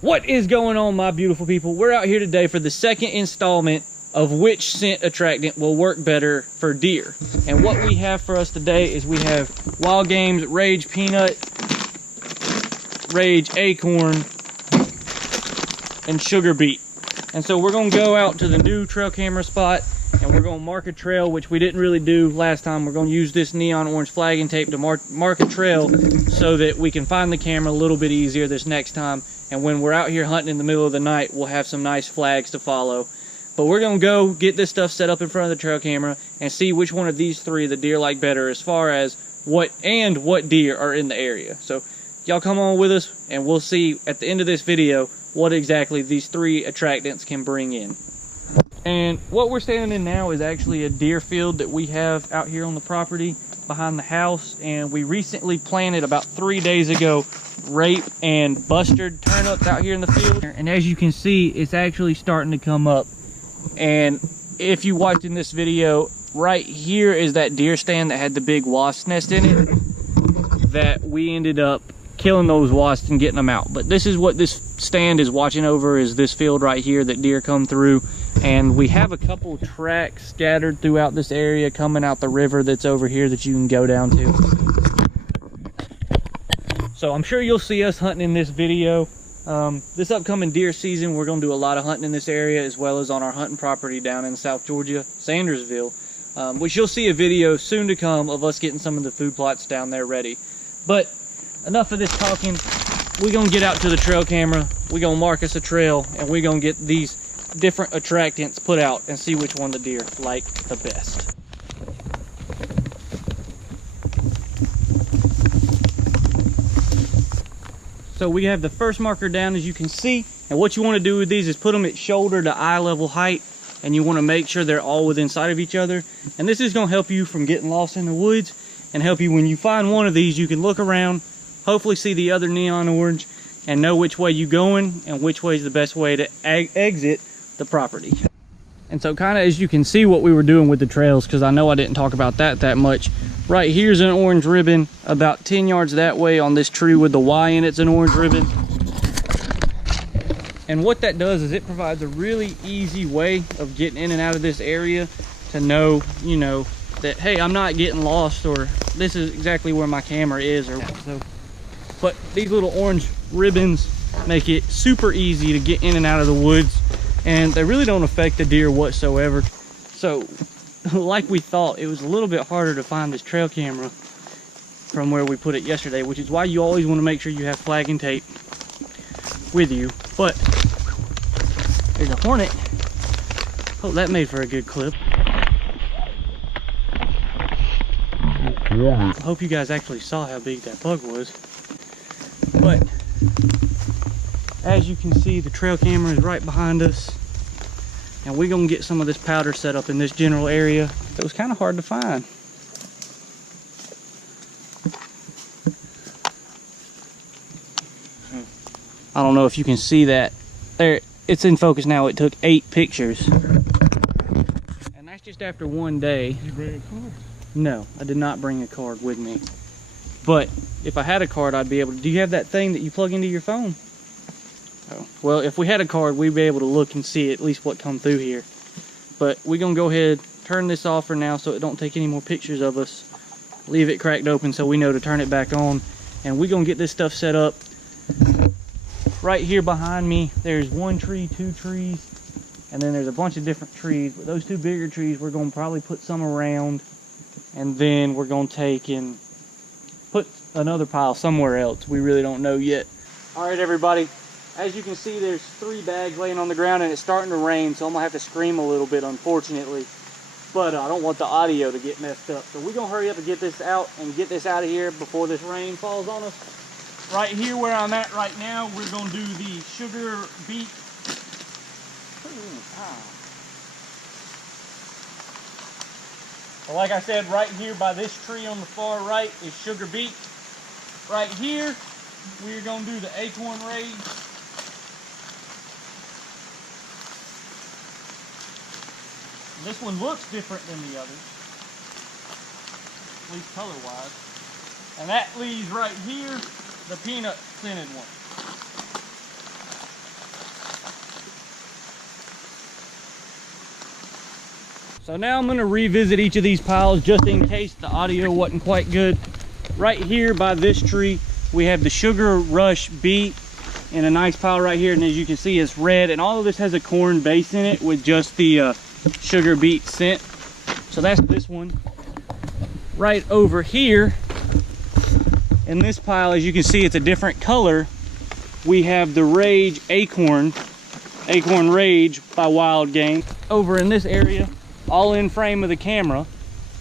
What is going on, my beautiful people? We're out here today for the second installment of which scent attractant will work better for deer. And what we have for us today is we have Wildgame's Rage Peanut, Rage Acorn, and Sugar Beet. And so we're gonna go out to the new trail camera spot and we're gonna mark a trail, which we didn't really do last time. We're gonna use this neon orange flagging tape to mark a trail so that we can find the camera a little bit easier this next time. And when we're out here hunting in the middle of the night, we'll have some nice flags to follow. But we're gonna go get this stuff set up in front of the trail camera and see which one of these three the deer like better as far as what deer are in the area. So y'all come on with us and we'll see at the end of this video what exactly these three attractants can bring in. And what we're standing in now is actually a deer field that we have out here on the property behind the house, and we recently planted about 3 days ago rape and bustard turnips out here in the field. And as you can see, it's actually starting to come up. And if you watched in this video, right here is that deer stand that had the big wasp nest in it that we ended up killing those wasps and getting them out. But this is what this stand is watching over, is this field right here that deer come through. And we have a couple tracks scattered throughout this area coming out the river that's over here that you can go down to. So I'm sure you'll see us hunting in this video. This upcoming deer season, we're going to do a lot of hunting in this area, as well as on our hunting property down in South Georgia, Sandersville, which you'll see a video soon to come of us getting some of the food plots down there ready. But enough of this talking. We're going to get out to the trail camera, we're going to mark us a trail, and we're going to get these different attractants put out and see which one the deer like the best. So we have the first marker down, as you can see, and what you want to do with these is put them at shoulder to eye level height, and you want to make sure they're all within sight of each other. And this is going to help you from getting lost in the woods, and help you when you find one of these, you can look around, hopefully see the other neon orange, and know which way you're going and which way is the best way to exit the property. And so kind of as you can see what we were doing with the trails, because I know I didn't talk about that much. Right here's an orange ribbon about 10 yards that way on this tree with the Y in it's an orange ribbon. And what that does is it provides a really easy way of getting in and out of this area to know, you know, that hey, I'm not getting lost, or this is exactly where my camera is, or so. But these little orange ribbons make it super easy to get in and out of the woods, and they really don't affect the deer whatsoever. So like we thought, it was a little bit harder to find this trail camera from where we put it yesterday, which is why you always want to make sure you have flagging tape with you. But there's a hornet. Oh, that made for a good clip. I hope you guys actually saw how big that bug was. But as you can see, the trail camera is right behind us, and we're gonna get some of this powder set up in this general area that was kind of hard to find. I don't know if you can see that there. It's in focus now. It took 8 pictures, and that's just after one day. Did you bring a card? No, I did not bring a card with me. But if I had a card, I'd be able to. Do you have that thing that you plug into your phone? Oh, well, if we had a card, we'd be able to look and see at least what come through here. But we're gonna go ahead, turn this off for now so it don't take any more pictures of us. Leave it cracked open so we know to turn it back on. And we're gonna get this stuff set up. Right here behind me, there's 1 tree, 2 trees, and then there's a bunch of different trees. But those 2 bigger trees, we're gonna probably put some around, and then we're gonna take and put another pile somewhere else. We really don't know yet. All right, everybody. As you can see, there's 3 bags laying on the ground, and it's starting to rain, so I'm gonna have to scream a little bit, unfortunately. But I don't want the audio to get messed up. So we're gonna hurry up and get this out and get this out of here before this rain falls on us. Right here where I'm at right now, we're gonna do the Sugar Beet. Well, like I said, right here by this tree on the far right is Sugar Beet. Right here, we're gonna do the Acorn Rage. This one looks different than the others, at least color-wise. And that leaves right here the peanut scented one. So now I'm gonna revisit each of these piles just in case the audio wasn't quite good. Right here by this tree, we have the Sugar Rush Beet in a nice pile right here. And as you can see, it's red. And all of this has a corn base in it with just the sugar beet scent. So that's this one. Right over here, in this pile, as you can see, it's a different color. We have the Rage Acorn Rage by Wildgame. Over in this area, all in frame of the camera,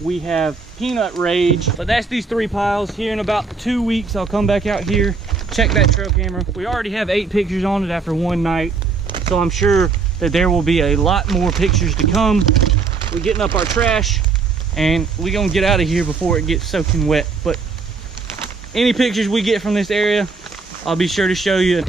we have Peanut Rage. But that's these 3 piles. Here in about 2 weeks, I'll come back out here, check that trail camera. We already have 8 pictures on it after one night, so I'm sure that there will be a lot more pictures to come. We're getting up our trash, and we're gonna get out of here before it gets soaking wet. But any pictures we get from this area, I'll be sure to show you.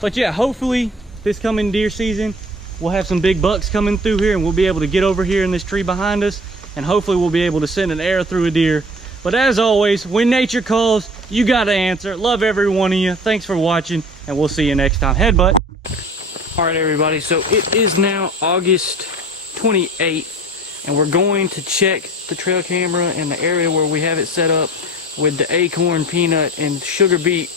But yeah, hopefully this coming deer season, we'll have some big bucks coming through here, and we'll be able to get over here in this tree behind us, and hopefully we'll be able to send an arrow through a deer. But as always, when nature calls, you gotta answer. Love every one of you. Thanks for watching, and we'll see you next time. Headbutt. All right, everybody, so it is now August 28th, and we're going to check the trail camera in the area where we have it set up with the Acorn, Peanut, and Sugar Beet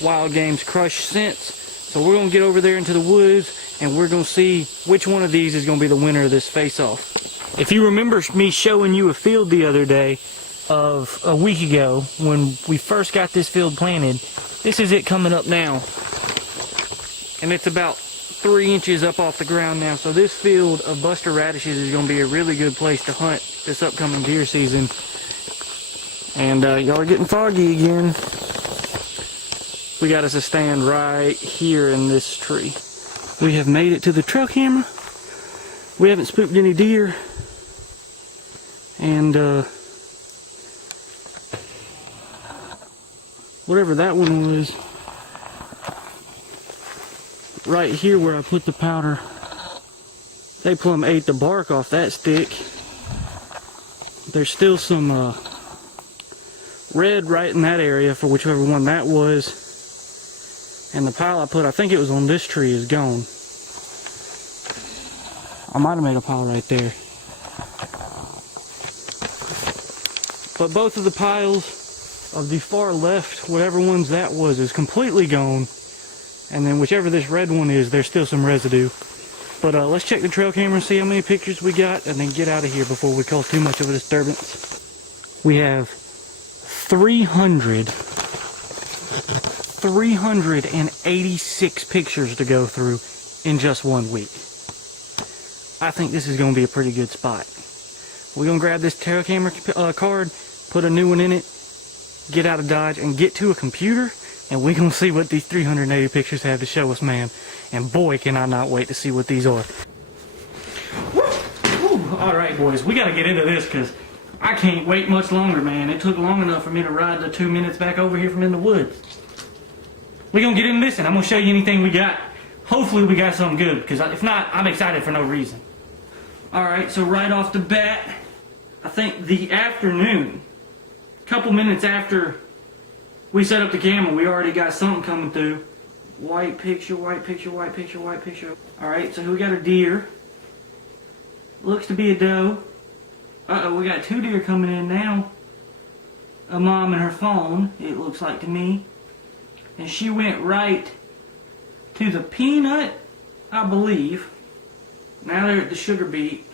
Wildgame's Crush scents. So we're gonna get over there into the woods, and we're gonna see which one of these is gonna be the winner of this face-off. If you remember me showing you a field the other day of a week ago when we first got this field planted, this is it coming up now. And it's about 3 inches up off the ground now. So this field of buster radishes is gonna be a really good place to hunt this upcoming deer season. And y'all are getting foggy again. We got us a stand right here in this tree. We have made it to the trail camera. We haven't spooked any deer. And whatever that one was, right here where I put the powder, they plumb ate the bark off that stick. There's still some red right in that area for whichever one that was. And the pile I put, I think it was on this tree, is gone. I might have made a pile right there. But both of the piles of the far left, whatever ones that was, is completely gone. And then whichever this red one is, there's still some residue. But let's check the trail camera and see how many pictures we got, and then get out of here before we cause too much of a disturbance. We have 386 pictures to go through in just 1 week. I think this is going to be a pretty good spot. We're going to grab this trail camera card, put a new one in it, get out of Dodge, and get to a computer, and we're going to see what these 380 pictures have to show us, man. And boy, can I not wait to see what these are. Alright, boys, we got to get into this because I can't wait much longer, man. It took long enough for me to ride the 2 minutes back over here from in the woods. We're going to get into this, and I'm going to show you anything we got. Hopefully we got something good, because if not, I'm excited for no reason. Alright, so right off the bat, I think the afternoon, a couple minutes after we set up the camera, we already got something coming through. White picture, white picture, white picture, white picture. Alright, so we got a deer. Looks to be a doe. Uh-oh, we got 2 deer coming in now. A mom and her fawn, it looks like to me. And she went right to the Peanut, I believe. Now they're at the Sugar Beet.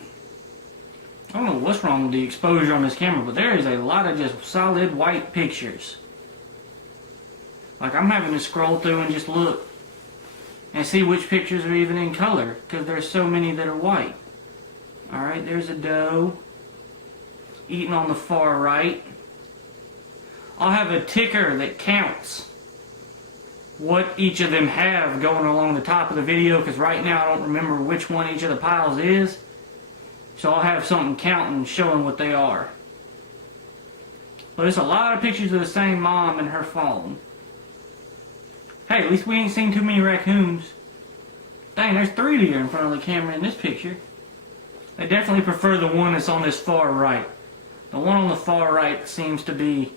I don't know what's wrong with the exposure on this camera, but there is a lot of just solid white pictures. Like, I'm having to scroll through and just look and see which pictures are even in color, because there's so many that are white. Alright, there's a doe eating on the far right. I'll have a ticker that counts what each of them have going along the top of the video, because right now I don't remember which one each of the piles is. So I'll have something counting showing what they are. But it's a lot of pictures of the same mom and her fawn. Hey, at least we ain't seen too many raccoons. Dang, there's 3 deer in front of the camera in this picture. They definitely prefer the one that's on this far right. The one on the far right seems to be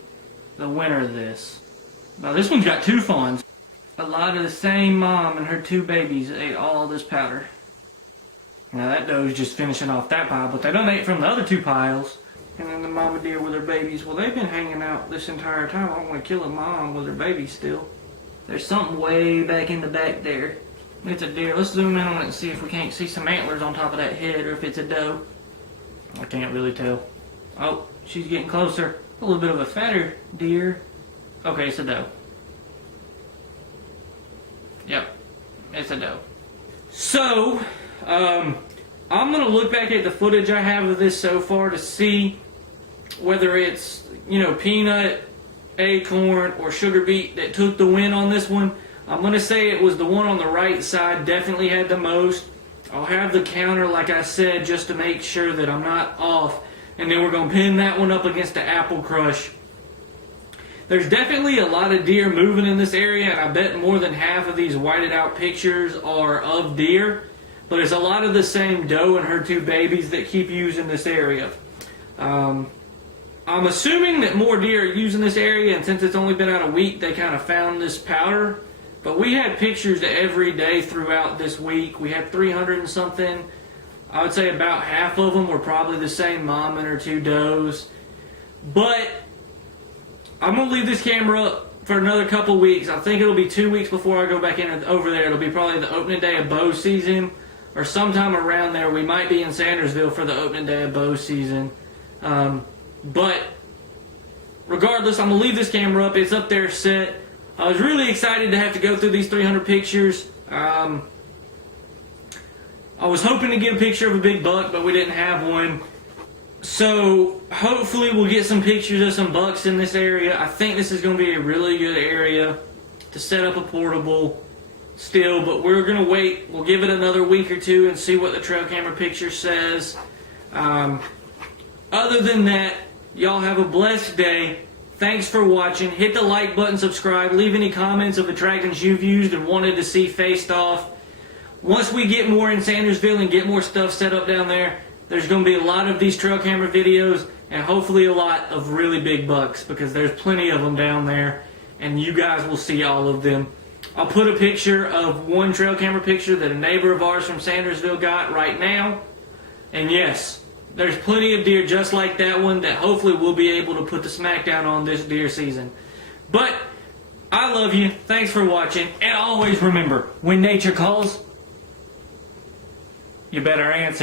the winner of this. Now this one's got 2 fawns. A lot of the same mom and her 2 babies ate all this powder. Now that doe's just finishing off that pile, but they done ate from the other 2 piles. And then the mama deer with her babies. Well, they've been hanging out this entire time. I don't want to kill a mom with her baby still. There's something way back in the back there. It's a deer. Let's zoom in on it and see if we can't see some antlers on top of that head, or if it's a doe. I can't really tell. Oh, she's getting closer. A little bit of a fatter deer. Okay, it's a doe. Yep, it's a doe. So, I'm going to look back at the footage I have of this so far to see whether it's, you know, Peanut, Acorn, or Sugar Beet that took the win on this one. I'm going to say it was the one on the right side, definitely had the most. I'll have the counter, like I said, just to make sure that I'm not off. And then we're going to pin that one up against the Apple Crush. There's definitely a lot of deer moving in this area, and I bet more than half of these whited out pictures are of deer. But it's a lot of the same doe and her 2 babies that keep using this area. I'm assuming that more deer are using this area, and since it's only been out a week, they kind of found this powder. But we had pictures every day throughout this week. We had 300 and something. I would say about half of them were probably the same mom and her 2 does. But I'm going to leave this camera up for another couple weeks. I think it'll be 2 weeks before I go back in over there. It'll be probably the opening day of bow season, or sometime around there. We might be in Sandersville for the opening day of bow season. But regardless, I'm going to leave this camera up. It's up there set. I was really excited to have to go through these 300 pictures. I was hoping to get a picture of a big buck, but we didn't have one. So hopefully we'll get some pictures of some bucks in this area. I think this is going to be a really good area to set up a portable still, but we're going to wait. We'll give it another week or 2 and see what the trail camera picture says. Other than that, y'all have a blessed day. Thanks for watching. Hit the like button, subscribe, leave any comments of attractants you've used and wanted to see faced off. Once we get more in Sandersville and get more stuff set up down there, there's going to be a lot of these trail camera videos and hopefully a lot of really big bucks, because there's plenty of them down there and you guys will see all of them. I'll put a picture of one trail camera picture that a neighbor of ours from Sandersville got right now. And yes, there's plenty of deer just like that one that hopefully we'll be able to put the smackdown on this deer season. But I love you. Thanks for watching. And always remember, when nature calls, you better answer.